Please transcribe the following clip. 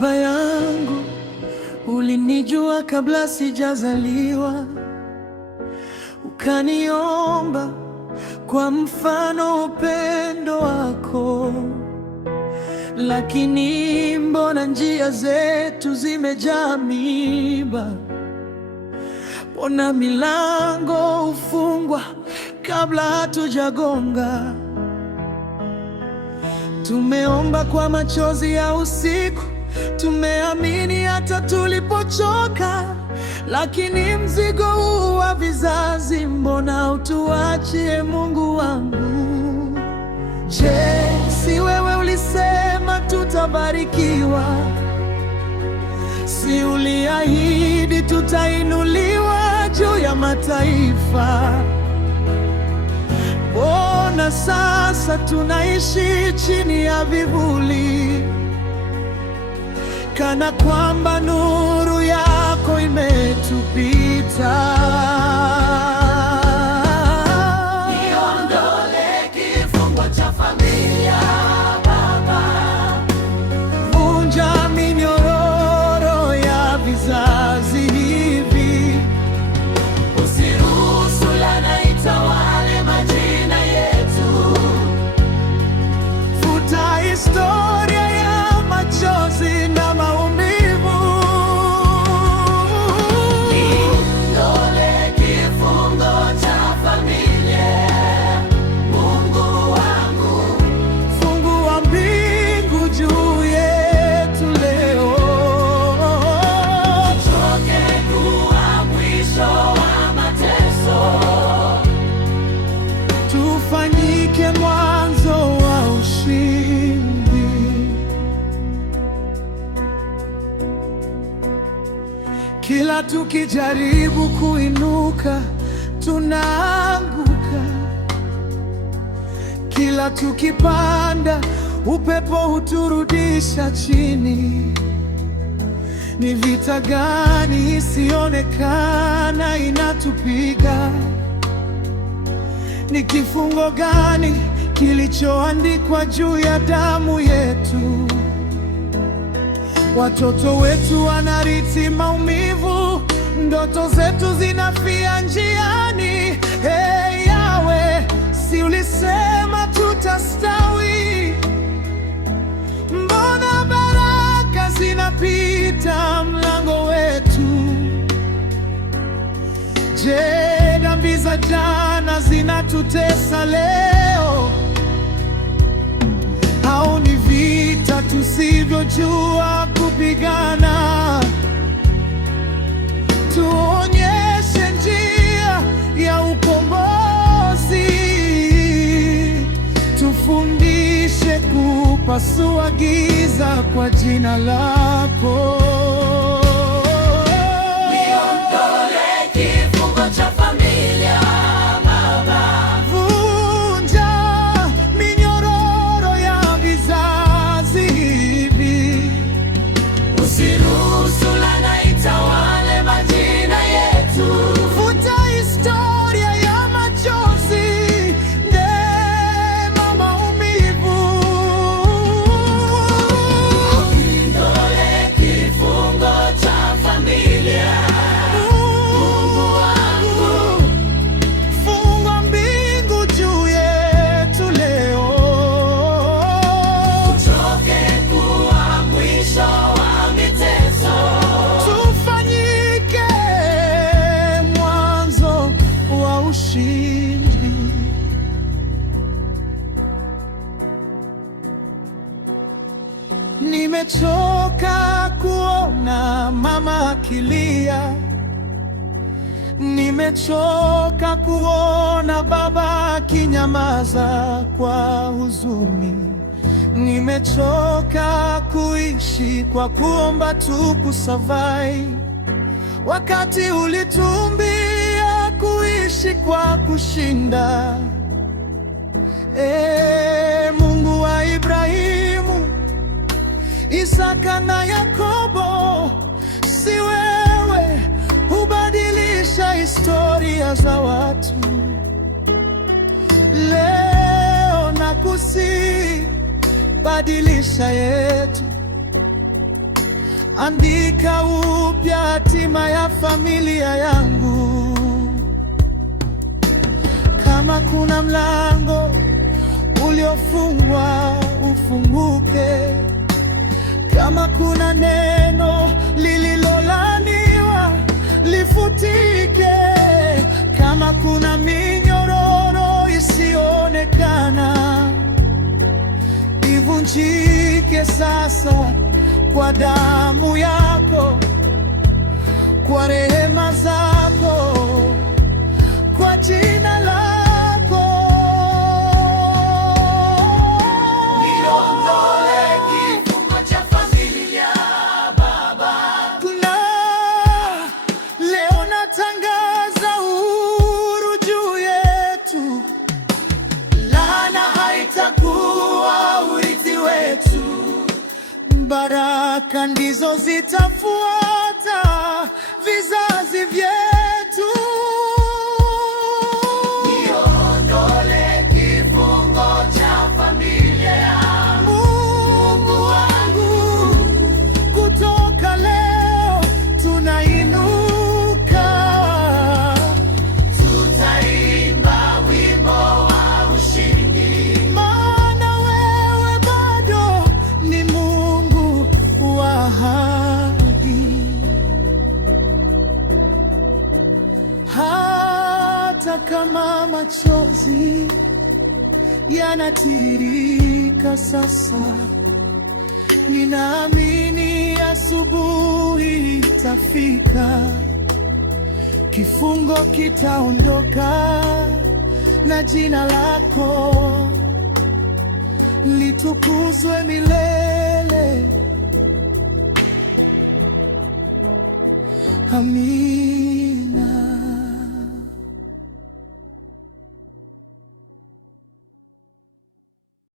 Baba yangu, ulinijua kabla sijazaliwa, ukaniomba kwa mfano upendo wako. Lakini mbona njia zetu zimejaa miiba? Mbona milango hufungwa kabla hatujagonga? Tumeomba kwa machozi ya usiku, tumeamini hata tulipochoka, lakini mzigo huu wa vizazi, mbona utuachie Mungu wangu? Je, si wewe ulisema tutabarikiwa? Si uliahidi tutainuliwa juu ya mataifa? Mbona sasa tunaishi chini ya vivuli, kana kwamba nuru yako imetupita? Niondole kifungo cha familia, Baba. Vunja minyororo ya vizazi hivi. Usiruhusu laana itawale majina yetu. Futa historia ya machozi na maumivu. Niondole kifungo cha familia, Mungu wangu. Fungua mbingu juu yetu leo. Tuchoke kuwa mwisho wa mateso. Tufanyike mwanzo wa ushindi. Kila tukijaribu kuinuka, tunaanguka. Kila tukipanda, upepo huturudisha chini. Ni vita gani isionekana inatupiga? Ni kifungo gani kilichoandikwa juu ya damu yetu? Watoto wetu wanarithi maumivu, ndoto zetu zinafia njiani. Hey Yawe, si ulisema tutastawi? Mbona baraka zinapita mlango wetu? Je, dhambi za jana zinatutesa leo? Au ni vita tusivyojua kupigana? Tuonyeshe njia ya ukombozi, tufundishe kupasua giza kwa jina lako. Niondole kifungo cha familia, Baba. Vunja minyororo ya vizazi hivi. Usiruhusu laana itawale majina yetu. Futa historia ya machozi, neema, maumivu. Niondole kifungo cha familia, Mungu wangu. Fungua mbingu juu yetu leo. Tuchoke kuwa mwisho wa miteso. Tufanyike mwanzo wa ushindi. Nimechoka kuona mama akilia. Nimechoka kuona baba akinyamaza kwa huzuni. Nimechoka kuishi kwa kuomba tu kusurvive, wakati ulituambia kuishi kwa kushinda. Mungu wa Ibrahimu, Isaka na Yakobo, si wewe hubadilisha historia za watu? Leo nakusihi, badilisha yetu. andika upya hatima ya familia yangu. Kama kuna mlango uliofungwa ufunguke, kama kuna neno lililolaniwa lifutike, kama kuna minyororo isiyoonekana ivunjike sasa kwa damu yako, kwa rehema zako, kwa jina lako. Niondole kifungo cha familia Baba. Na leo natangaza uhuru juu yetu. Laana haitakuwa urithi wetu. Baraka ndizo zitafuata vizazi vyetu. Niondole kifungo cha familia yangu. Mungu wangu, kutoka leo tunainuka, Tutaimba wimbo wa ushindi. maana wewe bado ni Mungu wa ahadi. Hata kama machozi yanatiririka sasa, ninaamini asubuhi itafika, kifungo kitaondoka na jina lako litukuzwe milele. Amin.